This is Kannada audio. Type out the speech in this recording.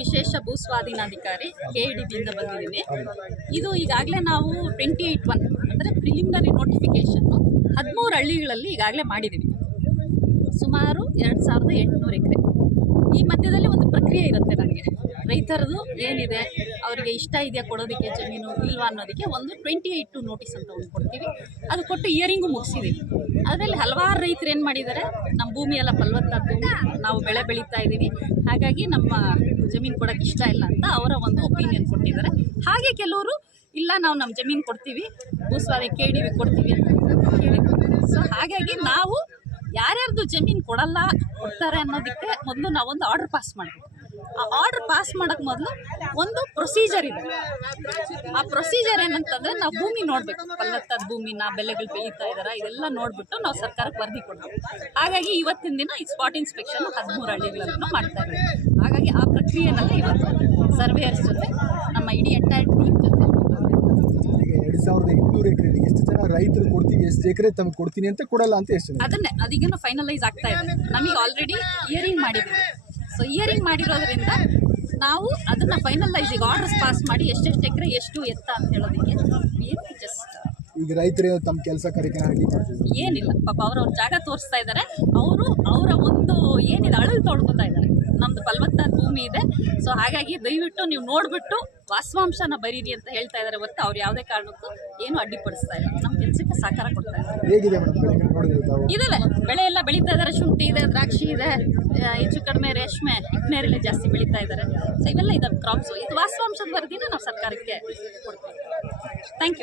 ವಿಶೇಷ ಭೂ ಸ್ವಾಧೀನಾಧಿಕಾರಿ KEDB ಬಂದಿದ್ದೀನಿ. ಇದು ಈಗಾಗಲೇ ನಾವು 28(1) ಅಂದರೆ ಪ್ರಿಲಿಮಿನರಿ ನೋಟಿಫಿಕೇಶನ್ 13 ಹಳ್ಳಿಗಳಲ್ಲಿ ಈಗಾಗಲೇ ಮಾಡಿದ್ದೀವಿ. ಸುಮಾರು 2800 ಎಕರೆ. ಈ ಮಧ್ಯದಲ್ಲಿ ಒಂದು ಪ್ರಕ್ರಿಯೆ ಇರುತ್ತೆ. ನನಗೆ ರೈತರದು ಏನಿದೆ, ಅವರಿಗೆ ಇಷ್ಟ ಇದೆಯಾ ಕೊಡೋದಕ್ಕೆ ಜಮೀನು ಇಲ್ವಾ ಅನ್ನೋದಕ್ಕೆ ಒಂದು 28 ನೋಟಿಸ್ ಅಂತ ಒಂದು ಕೊಡ್ತೀವಿ. ಅದು ಕೊಟ್ಟು ಹಿಯರಿಂಗು ಮುಗಿಸಿದ್ದೀವಿ. ಅದರಲ್ಲಿ ಹಲವಾರು ರೈತರು ಏನು ಮಾಡಿದ್ದಾರೆ, ನಮ್ಮ ಭೂಮಿ ಎಲ್ಲ ಫಲವತ್ತಾದ ಭೂಮಿ, ನಾವು ಬೆಳೆ ಬೆಳೀತಾ ಇದ್ದೀವಿ, ಹಾಗಾಗಿ ನಮ್ಮ ಜಮೀನು ಕೊಡೋಕ್ಕೆ ಇಷ್ಟ ಇಲ್ಲ ಅಂತ ಅವರ ಒಂದು ಒಪಿನಿಯನ್ ಕೊಟ್ಟಿದ್ದಾರೆ. ಹಾಗೆ ಕೆಲವರು ಇಲ್ಲ, ನಾವು ನಮ್ಮ ಜಮೀನು ಕೊಡ್ತೀವಿ, ಭೂಸ್ವಾಧೀನ KEDB ಕೊಡ್ತೀವಿ ಅಂತ ಹೇಳಿದ್ರು. ಸೊ ಹಾಗಾಗಿ ನಾವು ಯಾರ್ಯಾರ್ದು ಜಮೀನು ಕೊಡ್ತಾರೆ ಅನ್ನೋದಕ್ಕೆ ಮೊದಲು ನಾವೊಂದು ಆರ್ಡರ್ ಪಾಸ್ ಮಾಡಬೇಕು. ಆ ಆರ್ಡರ್ ಪಾಸ್ ಮಾಡೋಕ್ಕೆ ಮೊದಲು ಒಂದು ಪ್ರೊಸೀಜರ್ ಇದೆ. ಆ ಪ್ರೊಸೀಜರ್ ಏನಂತಂದರೆ, ನಾವು ಭೂಮಿ ನೋಡಬೇಕು, ಫಲವತ್ತಾದ ಭೂಮಿನ, ಬೆಲೆಗಳು ಬೆಳೀತಾ ಇದ್ದಾರಾ, ಇದೆಲ್ಲ ನೋಡಿಬಿಟ್ಟು ನಾವು ಸರ್ಕಾರಕ್ಕೆ ವರದಿ ಕೊಡಬೇಕು. ಹಾಗಾಗಿ ಇವತ್ತಿನ ದಿನ ಈ ಸ್ಪಾಟ್ ಇನ್ಸ್ಪೆಕ್ಷನ್ 13 ಹಳ್ಳಿಗಳನ್ನು ಮಾಡ್ತಾ ಇದ್ದೀವಿ. ಹಾಗಾಗಿ ಆ ಪ್ರಕ್ರಿಯೆನಲ್ಲಿ ಇವತ್ತು ಸರ್ವೇಯರ್ಸ್ ಜೊತೆ ನಮ್ಮ ಇಡೀ ಎಂಟೈರ್ ಟೀಮ್ ಜೊತೆ 2800 ಎಕರೆ ಎಷ್ಟು ಜನ ರೈತರು ಕೊಡ್ತೀವಿ, ಎಷ್ಟು ಎಕರೆ ತಮಗೆ ಕೊಡ್ತೀನಿ ಅಂತ ಕೊಡಲ್ಲ ಅಂತ ಎಷ್ಟು ಅದನ್ನೇ ಅದೀಗ ಫೈನಲೈಸ್ ಆಗ್ತಾ ಇದೆ. ನಮಗೆ ಆಲ್ರೆಡಿ ಹಿಯರಿಂಗ್ ಮಾಡಿದ್ದೀವಿ. ಸೊ ಹಿಯರಿಂಗ್ ಮಾಡಿರೋದ್ರಿಂದ ನಾವು ಅದನ್ನು ಫೈನಲೈಸ್ ಈಗ ಆರ್ಡರ್ಸ್ ಪಾಸ್ ಮಾಡಿ ಎಷ್ಟೆಷ್ಟು ಎಕರೆ ಎಷ್ಟು ಎತ್ತ ಅಂತ ಹೇಳೋದಕ್ಕೆ ಜಸ್ಟ್ ಈಗ ರೈತರು ತಮ್ಮ ಕೆಲಸ ಕಾರ್ಯಕ್ರಮ ಏನಿಲ್ಲ, ಪಾಪ ಅವ್ರವ್ರ ಜಾಗ ತೋರಿಸ್ತಾ ಇದ್ದಾರೆ. ಅವರ ಒಂದು ಏನಿದೆ ಅಳಲು ತೊಳ್ಕೊತಾ ಇದ್ದಾರೆ. ನಮ್ಮದು ಫಲವತ್ತಾದ ಭೂಮಿ ಇದೆ, ಸೊ ಹಾಗಾಗಿ ದಯವಿಟ್ಟು ನೀವು ನೋಡಿಬಿಟ್ಟು ವಾಸ್ತವಾಂಶನ ಬರೀರಿ ಅಂತ ಹೇಳ್ತಾ ಇದ್ದಾರೆ ಹೊರತು ಅವ್ರು ಯಾವುದೇ ಕಾರಣಕ್ಕೂ ಏನು ಅಡ್ಡಿಪಡಿಸ್ತಾ ಇಲ್ಲ. ನಮ್ಮ ಕೆಲಸಕ್ಕೆ ಸಹಕಾರ ಕೊಡ್ತಾ ಇದ್ದಾರೆ. ಇದಾವೆ, ಬೆಳೆ ಎಲ್ಲ ಬೆಳೀತಾ ಇದ್ದಾರೆ. ಶುಂಠಿ ಇದೆ, ದ್ರಾಕ್ಷಿ ಇದೆ, ಹೆಚ್ಚು ಕಡಿಮೆ ರೇಷ್ಮೆ, ಹಿಟ್ನೇರಳೆ ಜಾಸ್ತಿ ಬೆಳೀತಾ ಇದ್ದಾರೆ. ಸೊ ಇವೆಲ್ಲ ಇದಾವೆ ಕ್ರಾಪ್ಸು. ಇದು ವಾಸ್ತವಾಂಶದ ವರದಿನ ನಾವು ಸರ್ಕಾರಕ್ಕೆ ಕೊಡ್ತೀವಿ. Thank you.